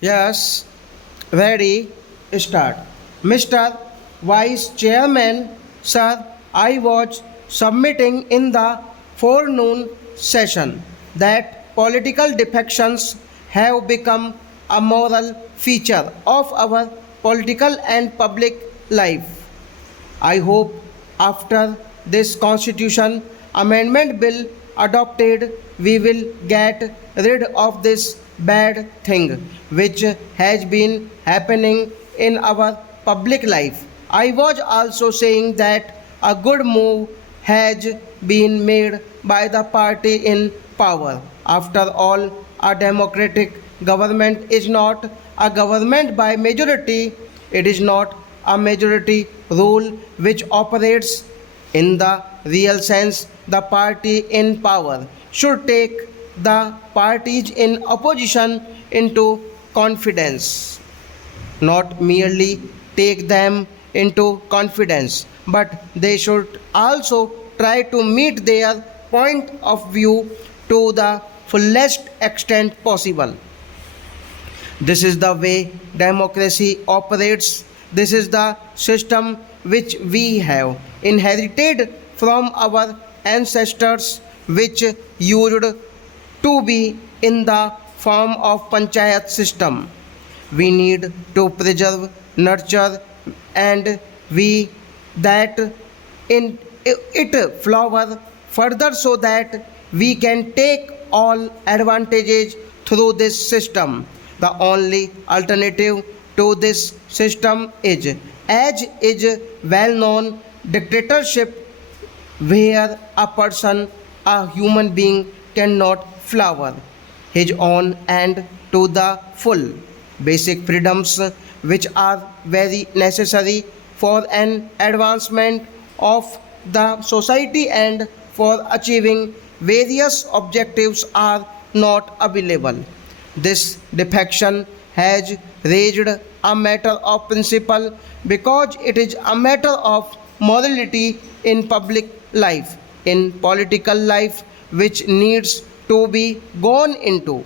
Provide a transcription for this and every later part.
Yes, ready, start. Mr. Vice Chairman, sir, I was submitting in the forenoon session that political defections have become a moral feature of our political and public life. I hope after this constitution amendment bill adopted, we will get rid of this bad thing which has been happening in our public life. I was also saying that a good move has been made by the party in power. After all, a democratic government is not a government by majority, it is not a majority rule which operates in the real sense. The party in power should take the parties in opposition into confidence, not merely take them into confidence, but they should also try to meet their point of view to the fullest extent possible. This is the way democracy operates. This is the system which we have inherited from our ancestors, which used to be in the form of panchayat system. We need to preserve, nurture, and we that in it flower further so that we can take all advantages through this system. The only alternative to this system is, as is well known, dictatorship, where a person, a human being, cannot flower his own and to the full. Basic freedoms which are very necessary for an advancement of the society and for achieving various objectives are not available. This defection has raised a matter of principle because it is a matter of morality in public life, in political life, which needs to be gone into.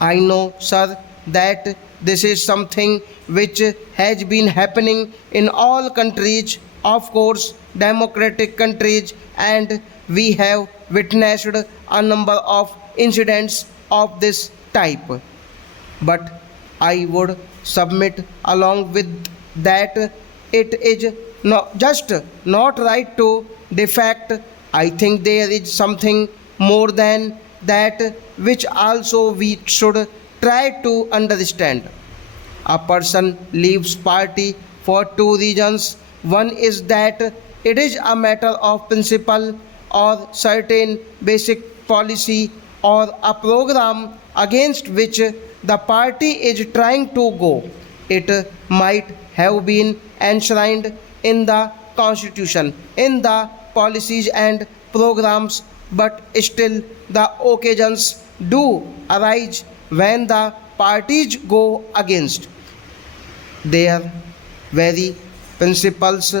I know, sir, that this is something which has been happening in all countries, of course, democratic countries, and we have witnessed a number of incidents of this type. But I would submit along with that it is not just not right to defect. I think there is something more than that which also we should try to understand. A person leaves party for two reasons. One is that it is a matter of principle or certain basic policy or a program against which the party is trying to go. It might have been enshrined in the constitution, in the policies and programs, but still the occasions do arise when the parties go against their very principles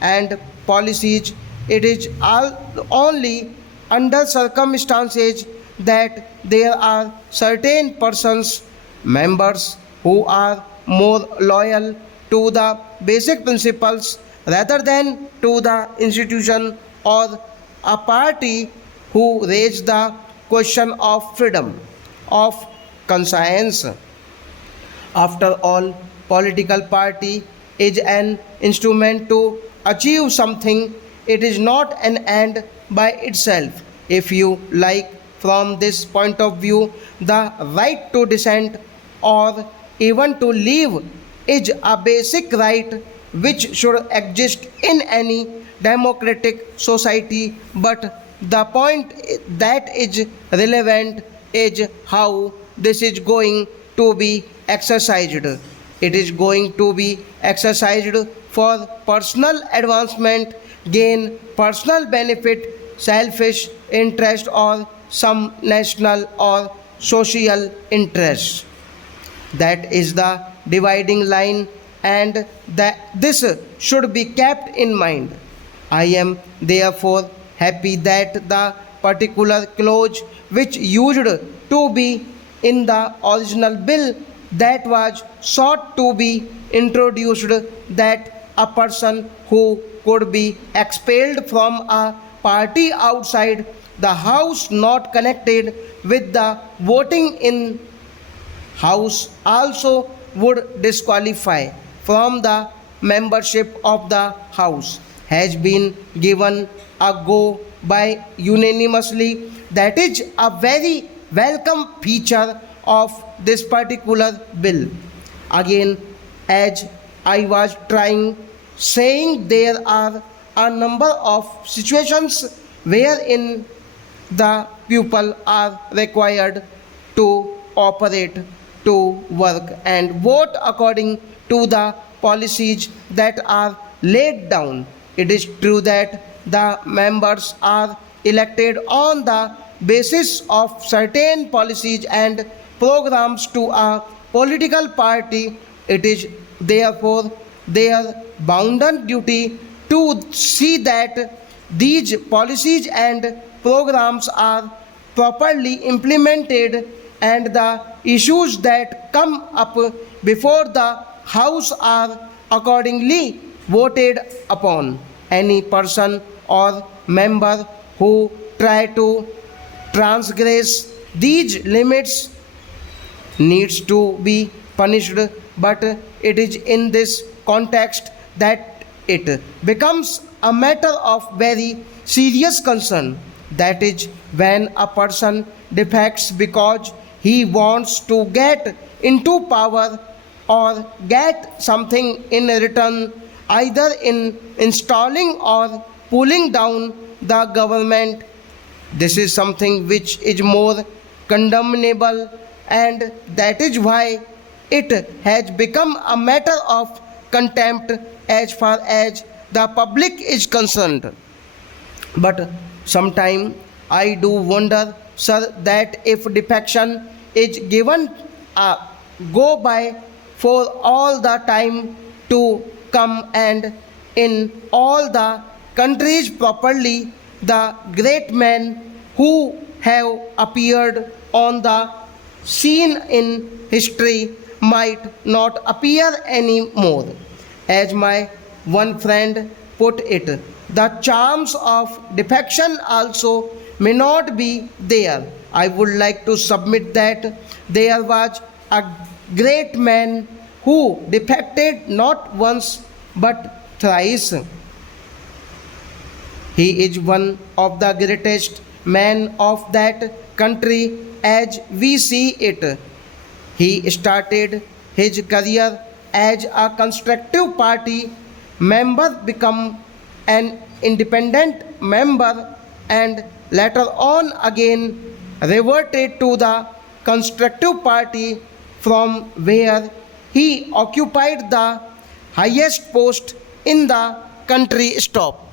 and policies. It is all only under circumstances that there are certain persons, members, who are more loyal to the basic principles rather than to the institution or a party who raise the question of freedom of conscience. After all, political party is an instrument to achieve something. It is not an end by itself. If you like, from this point of view, the right to dissent or even to leave is a basic right which should exist in any democratic society. But the point that is relevant is how this is going to be exercised. It is going to be exercised for personal advancement, gain, personal benefit, selfish interest, or some national or social interest. That is the dividing line, and that this should be kept in mind. I am therefore happy that the particular clause which used to be in the original bill that was sought to be introduced, that a person who could be expelled from a party outside the house not connected with the voting in house also would disqualify from the membership of the house has been given a go by unanimously. That is a very welcome feature of this particular bill. Again, as I was trying saying, there are a number of situations wherein the people are required to operate, to work and vote according to the policies that are laid down. It is true that the members are elected on the basis of certain policies and programs to a political party. It is therefore their bounden duty to see that these policies and programs are properly implemented and the issues that come up before the house are accordingly voted upon. Any person or member who try to transgress these limits needs to be punished, but it is in this context that it becomes a matter of very serious concern. That is when a person defects because he wants to get into power or get something in return, either in installing or pulling down the government. This is something which is more condemnable, and that is why it has become a matter of contempt as far as the public is concerned. But sometime I do wonder, sir, that if defection is given a go by for all the time to come, and in all the countries properly, the great men who have appeared on the scene in history might not appear anymore. As my one friend put it, the charms of defection also may not be there. I would like to submit that there was a great man who defected not once but thrice. He is one of the greatest men of that country as we see it. He started his career as a constructive party member, become an independent member, and later on again reverted to the constructive party, from where he occupied the highest post in the country. Stop.